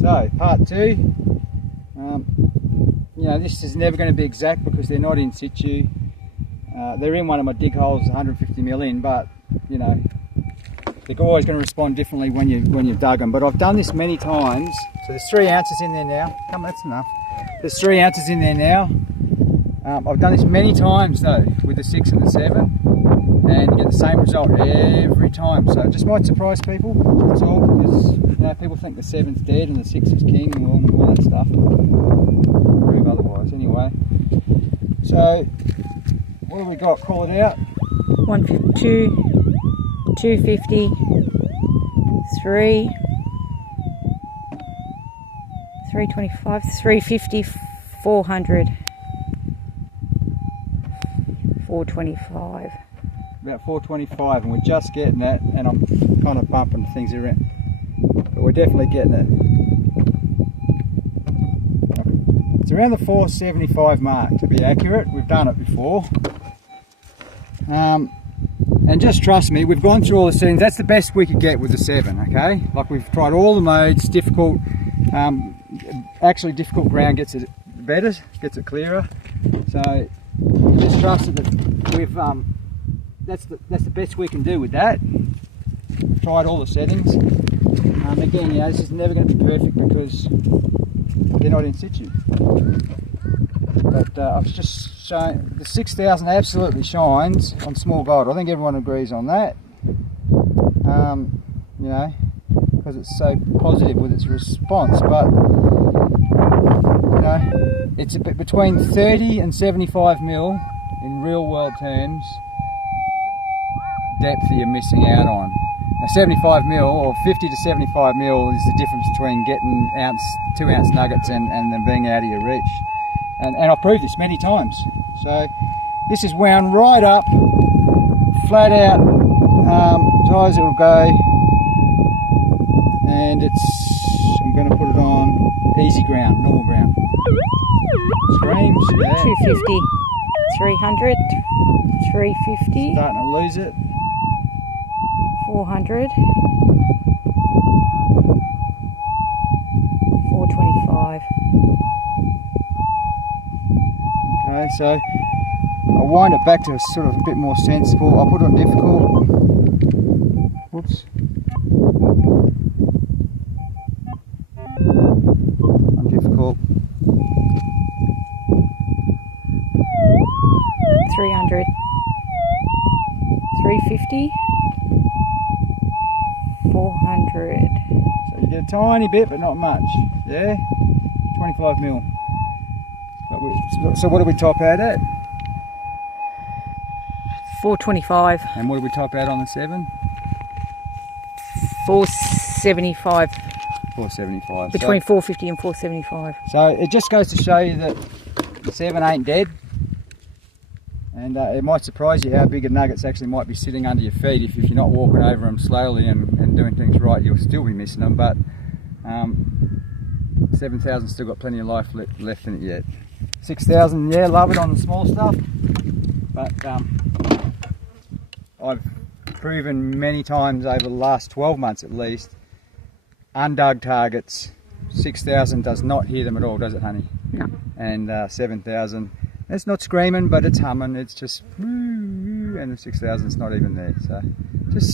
So part two, you know, this is never going to be exact because they're not in situ. They're in one of my dig holes 150 mil in, but you know, they're always going to respond differently when you've dug them. But I've done this many times. So there's 3 ounces in there now. Come on, that's enough. There's 3 ounces in there now. I've done this many times though with the 6 and the 7, and you get the same result every time. So it just might surprise people. That's all. Because, you know, people think the 7's dead and the 6 is king and all that stuff. Prove otherwise. Anyway. So what have we got? Call it out. 152, 250, 3, 325, 350, 400, 425. About 425, and we're just getting that, and I'm kind of bumping things around, but we're definitely getting it. It's around the 475 mark to be accurate. We've done it before. And just trust me, we've gone through all the settings. That's the best we could get with the 7, okay? Like, we've tried all the modes. Difficult, actually difficult ground gets it better, gets it clearer. So just trust that we've that's the best we can do with that. We've tried all the settings. Again, you know, this is never going to be perfect because they're not in situ. But I've just shown the 6000 absolutely shines on small gold. I think everyone agrees on that. You know, because it's so positive with its response. But you know, it's a bit between 30 and 75 mil in real world terms. Depth that you're missing out on. Now 75 mil or 50 to 75 mil is the difference between getting 2 ounce nuggets and them being out of your reach. And I've proved this many times. So this is wound right up, flat out, as high as it'll go. And I'm going to put it on easy ground, normal ground. Screams, yeah. 250, 300, 350. Starting to lose it. 400, 425. Okay, so I'll wind it back to sort of a bit more sensible. I'll put it on difficult. Whoops. On difficult. 300, 350, 400. So you get a tiny bit, but not much. Yeah, 25 mil. So what do we top out at? 425. And what do we top out on the 7? 475. 475. Between 450 and 475. So it just goes to show you that the 7 ain't dead. And it might surprise you how big a nuggets actually might be sitting under your feet. If you're not walking over them slowly and doing things right, you'll still be missing them. But 7000 still got plenty of life left in it yet. 6000, yeah, love it on the small stuff. But I've proven many times over the last 12 months at least, undug targets, 6000 does not hear them at all, does it, honey? No. And 7000, it's not screaming, but it's humming. It's just, and the 6000's not even there. So just